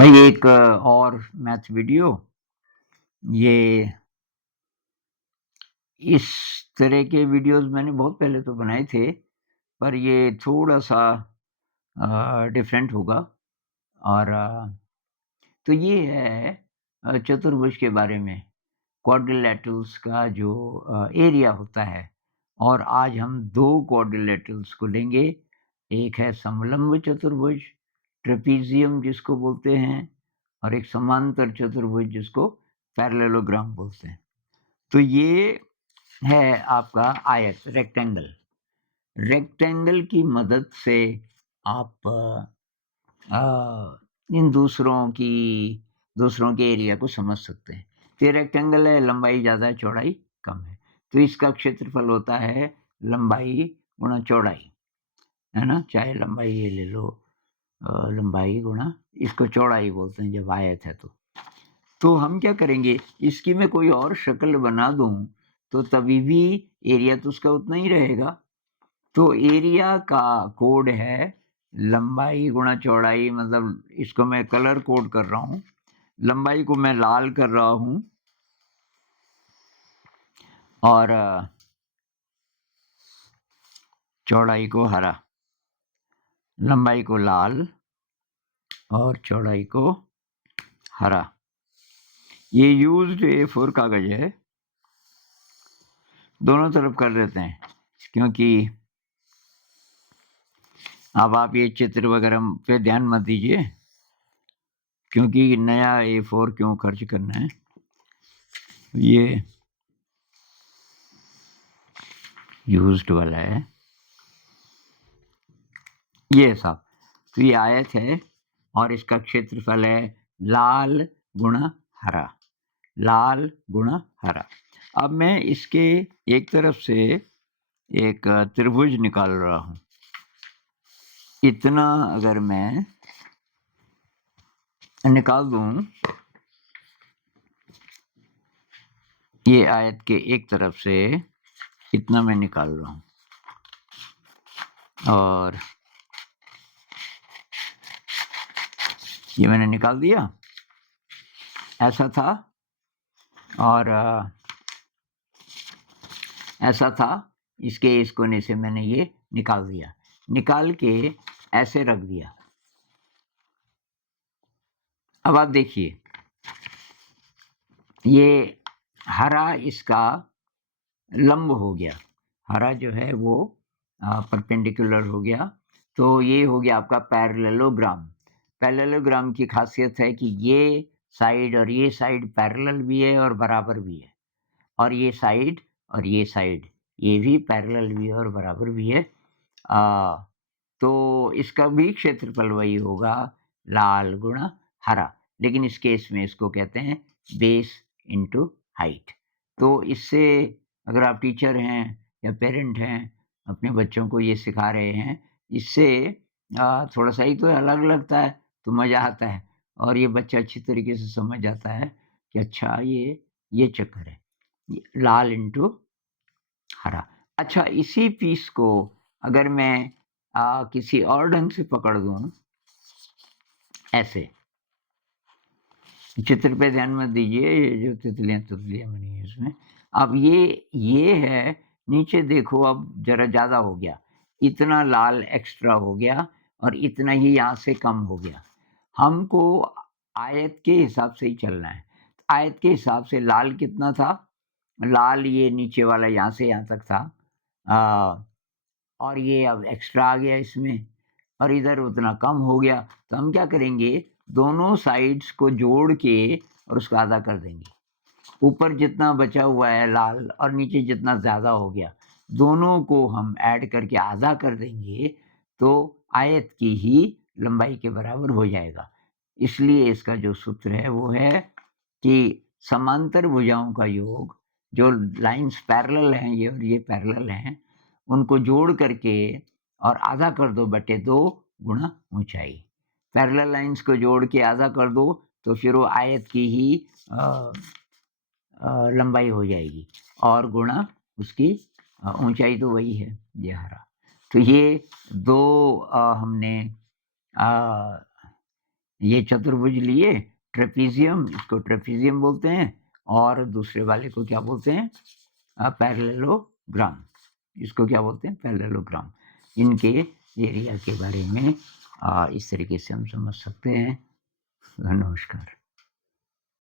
भाई एक और मैथ वीडियो ये इस तरह के वीडियोस मैंने बहुत पहले तो बनाए थे, पर ये थोड़ा-सा डिफरेंट होगा और तो ये है चतुर्भुज के बारे में, क्वाड्रिलैटरल्स का जो एरिया होता है और आज हम 2 क्वाड्रिलैटरल्स को लेंगे। एक है समलंब चतुर्भुज, ट्रेपीज़ियम जिसको बोलते हैं और एक समांतर चतुर्भुज जिसको पैरेललोग्राम बोलते हैं। तो ये है आपका आयत रेक्टेंगल। रेक्टेंगल की मदद से आप इन दूसरों के एरिया को समझ सकते हैं। तो ये रेक्टेंगल है, लंबाई ज़्यादा है, चौड़ाई कम है। तो इसका क्षेत्रफल होता है लंबाई गुणा चौड़ाई, है ना? चाहे लंबाई ये ले लो लंबाई गुणा इसको चौड़ाई बोलते हैं जब आयत है तो। तो हम क्या करेंगे, इसकी मैं कोई और शक्ल बना दूँ, तो तभी भी एरिया तो उसका उतना ही रहेगा। तो एरिया का कोड है लंबाई गुणा चौड़ाई, मतलब इसको मैं कलर कोड कर रहा हूँ। लंबाई को मैं लाल कर रहा हूँ और चौड़ाई को हरा। लंबाई को लाल और चौड़ाई को हरा। ये यूज्ड A4 कागज है, दोनों तरफ कर देते हैं क्योंकि अब आप ये चित्र वगैरह पे ध्यान मत दीजिए, क्योंकि नया A4 क्यों खर्च करना है। ये यूज्ड वाला है, ये साहब। तो ये आयत है और इसका क्षेत्रफल है लाल गुणा हरा, लाल गुणा हरा। अब मैं इसके एक तरफ से एक त्रिभुज निकाल रहा हूं। इतना अगर मैं निकाल दूं, ये आयत के एक तरफ से इतना मैं निकाल रहा हूं और ये मैंने निकाल दिया, ऐसा था और ऐसा था। इसके इस कोने से मैंने ये निकाल दिया, निकाल के ऐसे रख दिया। अब आप देखिए, ये हरा इसका लंब हो गया, हरा जो है वो परपेंडिकुलर हो गया। तो ये हो गया आपका पैरेललोग्राम। पैरेललोग्राम की खासियत है कि ये साइड और ये साइड पैरेलल भी है और बराबर भी है, और ये साइड और ये साइड ये भी पैरेलल भी है और बराबर भी है। तो इसका भी क्षेत्रफल वही होगा, लाल गुणा हरा, लेकिन इस केस में इसको कहते हैं बेस इंटू हाइट। तो इससे अगर आप टीचर हैं या पेरेंट हैं, अपने बच्चों को ये सिखा रहे हैं, इससे थोड़ा सा ही तो अलग लगता है, तो मज़ा आता है और ये बच्चा अच्छी तरीके से समझ जाता है कि अच्छा ये चक्कर है, लाल इंटू हरा। अच्छा, इसी पीस को अगर मैं किसी और ढंग से पकड़ दूं, ऐसे, चित्र पे ध्यान मत दीजिए, ये जो तितलियां तुतलियां बनी है इसमें। अब ये है, नीचे देखो अब जरा ज्यादा हो गया, इतना लाल एक्स्ट्रा हो गया और इतना ही यहाँ से कम हो गया। हमको आयत के हिसाब से ही चलना है। आयत के हिसाब से लाल कितना था, लाल ये नीचे वाला यहाँ से यहाँ तक था, और ये अब एक्स्ट्रा आ गया इसमें और इधर उतना कम हो गया। तो हम क्या करेंगे, दोनों साइड्स को जोड़ के और उसको आधा कर देंगे। ऊपर जितना बचा हुआ है लाल और नीचे जितना ज़्यादा हो गया, दोनों को हम ऐड करके आधा कर देंगे, तो आयत की ही लंबाई के बराबर हो जाएगा। इसलिए इसका जो सूत्र है वो है कि समांतर भुजाओं का योग, जो लाइन्स पैरेलल हैं ये और ये पैरेलल हैं, उनको जोड़ करके और आधा कर दो बटे 2 गुणा ऊंचाई। पैरेलल लाइन्स को जोड़ के आधा कर दो तो फिर वो आयत की ही लंबाई हो जाएगी और गुणा उसकी ऊंचाई, तो वही है ये हरा। तो ये दो हमने ये चतुर्भुज लिए ट्रेपीजियम, इसको ट्रेपीजियम बोलते हैं, और दूसरे वाले को क्या बोलते हैं? पैरेललोग्राम। इसको क्या बोलते हैं? पैरेललोग्राम। इनके एरिया के बारे में इस तरीके से हम समझ सकते हैं। नमस्कार।